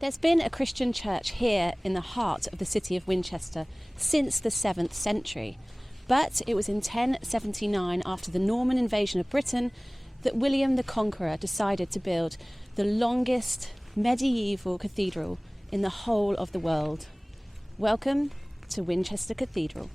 There's been a Christian church here in the heart of the city of Winchester since the 7th century, but it was in 1079, after the Norman invasion of Britain, that William the Conqueror decided to build the longest medieval cathedral in the whole of the world. Welcome to Winchester Cathedral.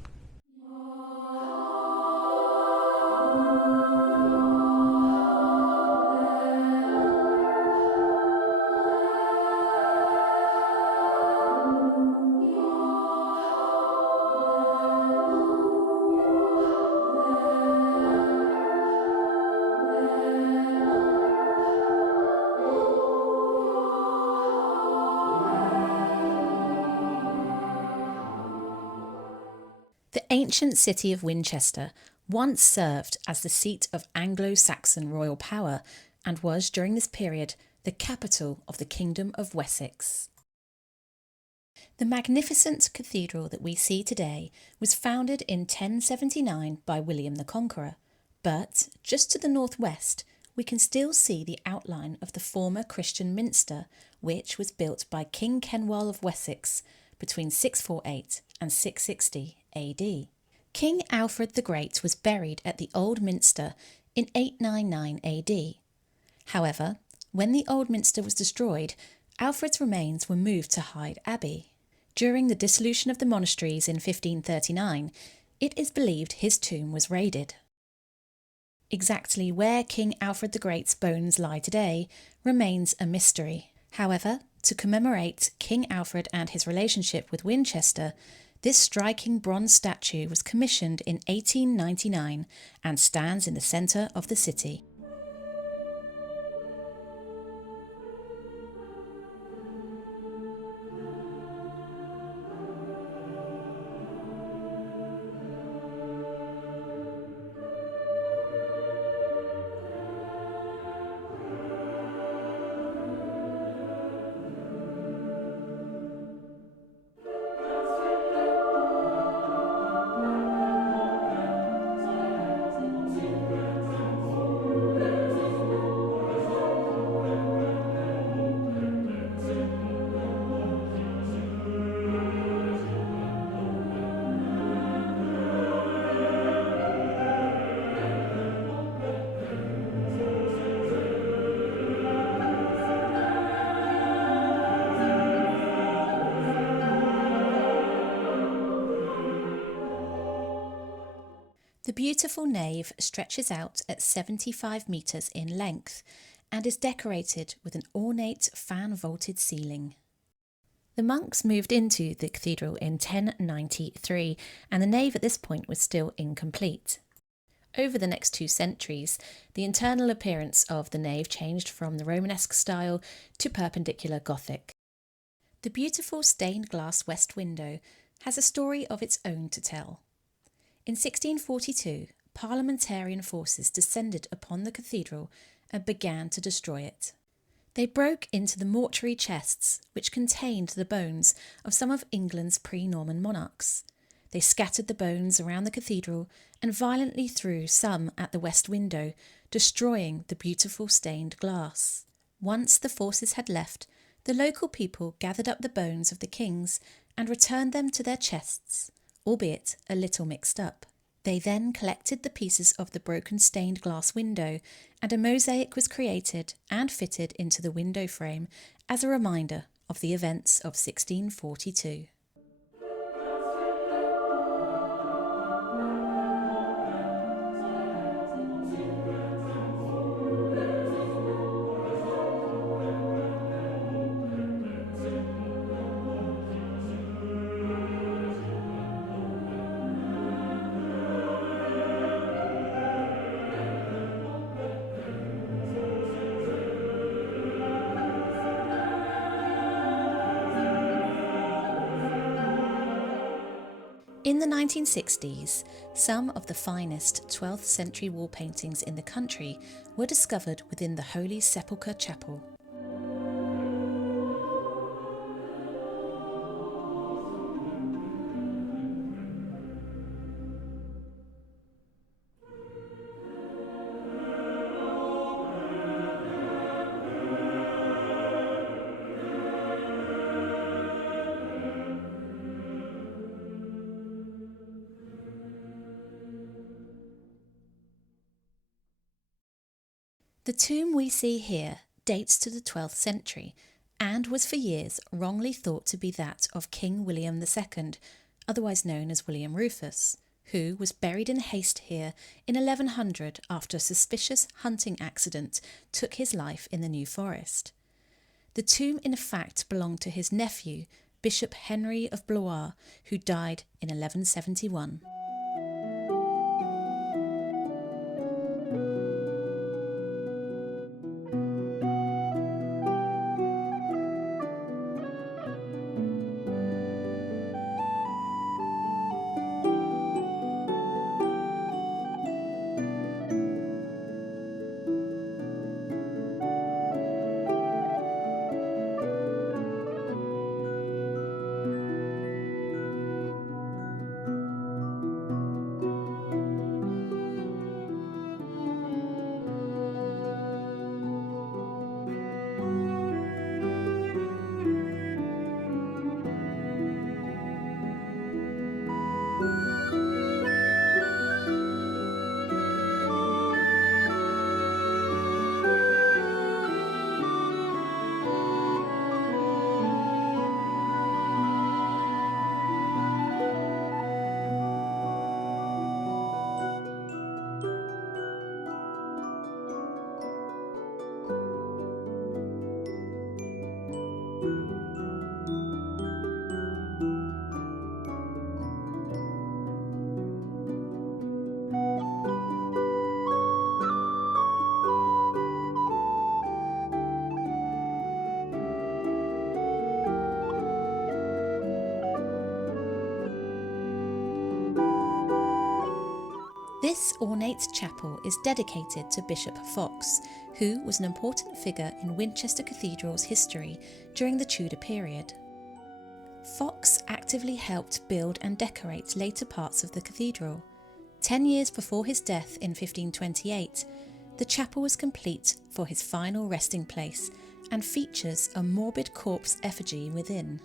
The ancient city of Winchester once served as the seat of Anglo-Saxon royal power and was, during this period, the capital of the Kingdom of Wessex. The magnificent cathedral that we see today was founded in 1079 by William the Conqueror, but just to the northwest we can still see the outline of the former Christian Minster, which was built by King Cenwalh of Wessex between 648 and 660 AD. King Alfred the Great was buried at the Old Minster in 899 AD. However, when the Old Minster was destroyed, Alfred's remains were moved to Hyde Abbey. During the dissolution of the monasteries in 1539, it is believed his tomb was raided. Exactly where King Alfred the Great's bones lie today remains a mystery. However, to commemorate King Alfred and his relationship with Winchester, this striking bronze statue was commissioned in 1899 and stands in the centre of the city. The beautiful nave stretches out at 75 metres in length and is decorated with an ornate fan-vaulted ceiling. The monks moved into the cathedral in 1093 and the nave at this point was still incomplete. Over the next 2 centuries, the internal appearance of the nave changed from the Romanesque style to Perpendicular Gothic. The beautiful stained glass west window has a story of its own to tell. In 1642, parliamentarian forces descended upon the cathedral and began to destroy it. They broke into the mortuary chests, which contained the bones of some of England's pre-Norman monarchs. They scattered the bones around the cathedral and violently threw some at the west window, destroying the beautiful stained glass. Once the forces had left, the local people gathered up the bones of the kings and returned them to their chests, albeit a little mixed up. They then collected the pieces of the broken stained glass window, and a mosaic was created and fitted into the window frame as a reminder of the events of 1642. In the 1960s, some of the finest 12th century wall paintings in the country were discovered within the Holy Sepulchre Chapel. The tomb we see here dates to the 12th century and was for years wrongly thought to be that of King William II, otherwise known as William Rufus, who was buried in haste here in 1100 after a suspicious hunting accident took his life in the New Forest. The tomb in fact belonged to his nephew, Bishop Henry of Blois, who died in 1171. This ornate chapel is dedicated to Bishop Fox, who was an important figure in Winchester Cathedral's history during the Tudor period. Fox actively helped build and decorate later parts of the cathedral. 10 years before his death in 1528, the chapel was complete for his final resting place and features a morbid corpse effigy within.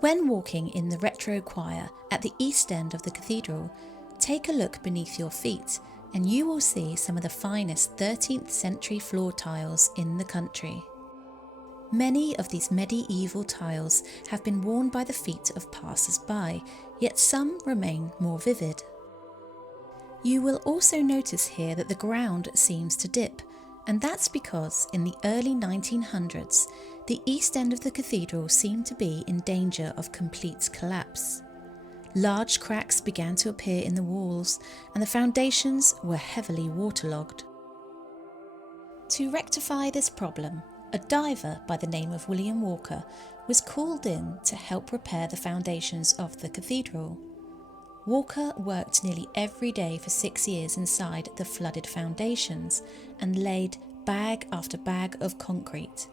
When walking in the retro choir at the east end of the cathedral, take a look beneath your feet and you will see some of the finest 13th century floor tiles in the country. Many of these medieval tiles have been worn by the feet of passers-by, yet some remain more vivid. You will also notice here that the ground seems to dip, and that's because in the early 1900s, the east end of the cathedral seemed to be in danger of complete collapse. Large cracks began to appear in the walls, and the foundations were heavily waterlogged. To rectify this problem, a diver by the name of William Walker was called in to help repair the foundations of the cathedral. Walker worked nearly every day for 6 years inside the flooded foundations and laid bag after bag of concrete.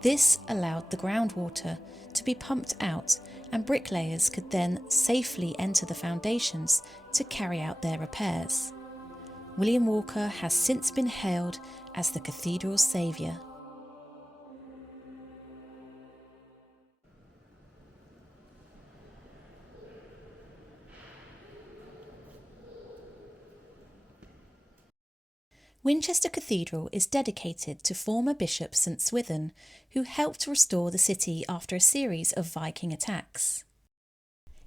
This allowed the groundwater to be pumped out, and bricklayers could then safely enter the foundations to carry out their repairs. William Walker has since been hailed as the cathedral's saviour. Winchester Cathedral is dedicated to former Bishop St Swithun, who helped restore the city after a series of Viking attacks.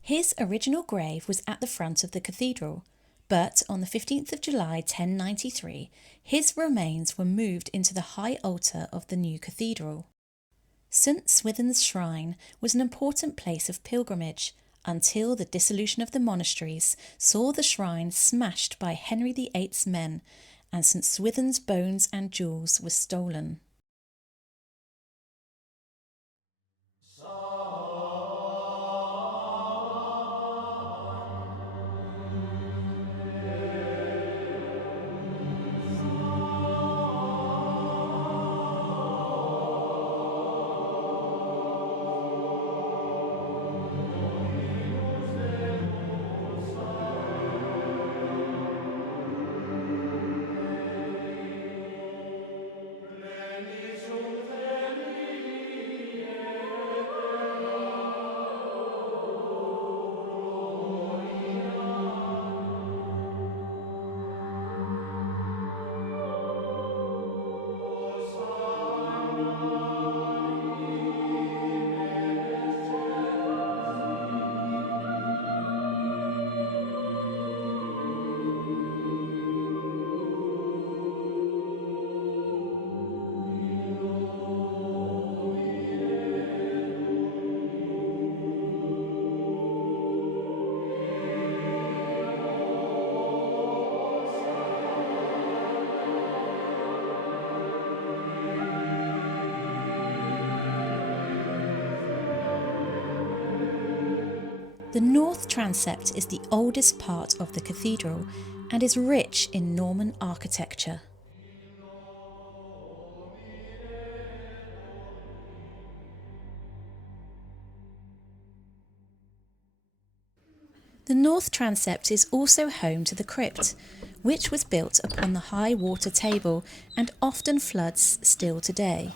His original grave was at the front of the cathedral, but on the 15th of July 1093, his remains were moved into the high altar of the new cathedral. St Swithun's shrine was an important place of pilgrimage until the dissolution of the monasteries saw the shrine smashed by Henry VIII's men, and St Swithun's bones and jewels were stolen. The north transept is the oldest part of the cathedral and is rich in Norman architecture. The north transept is also home to the crypt, which was built upon the high water table and often floods still today.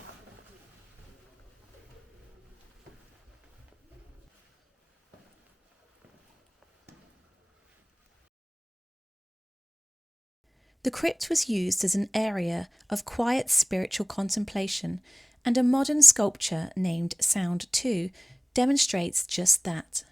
The crypt was used as an area of quiet spiritual contemplation, and a modern sculpture named Sound 2 demonstrates just that.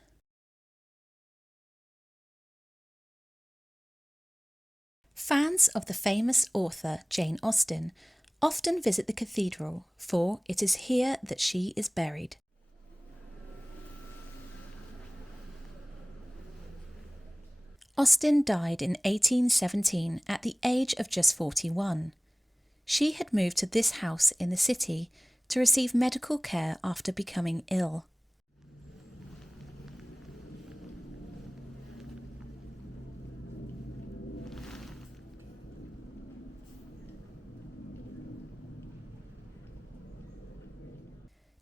Fans of the famous author Jane Austen often visit the cathedral, for it is here that she is buried. Austen died in 1817 at the age of just 41. She had moved to this house in the city to receive medical care after becoming ill.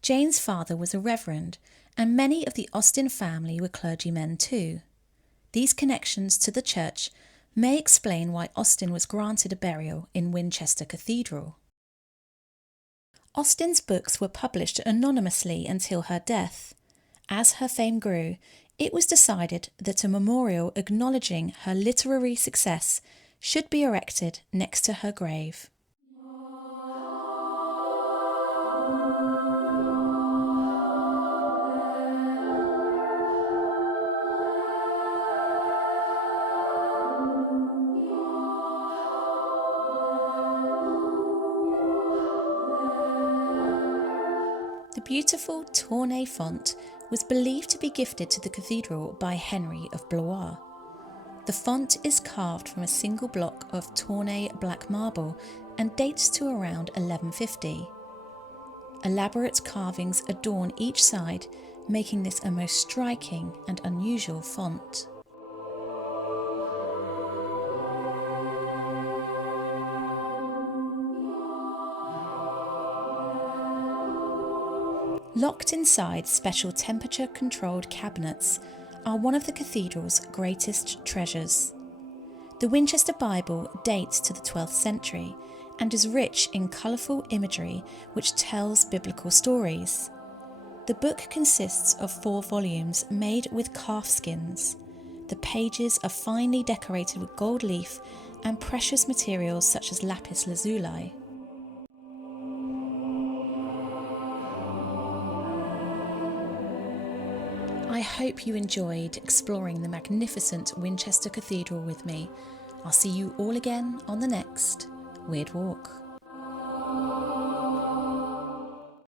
Jane's father was a reverend, and many of the Austen family were clergymen too. These connections to the church may explain why Austen was granted a burial in Winchester Cathedral. Austen's books were published anonymously until her death. As her fame grew, it was decided that a memorial acknowledging her literary success should be erected next to her grave. The beautiful Tournai font was believed to be gifted to the cathedral by Henry of Blois. The font is carved from a single block of Tournai black marble and dates to around 1150. Elaborate carvings adorn each side, making this a most striking and unusual font. Locked inside special temperature-controlled cabinets are one of the cathedral's greatest treasures. The Winchester Bible dates to the 12th century and is rich in colourful imagery which tells biblical stories. The book consists of 4 volumes made with calf skins. The pages are finely decorated with gold leaf and precious materials such as lapis lazuli. I hope you enjoyed exploring the magnificent Winchester Cathedral with me. I'll see you all again on the next Wyrd Walk.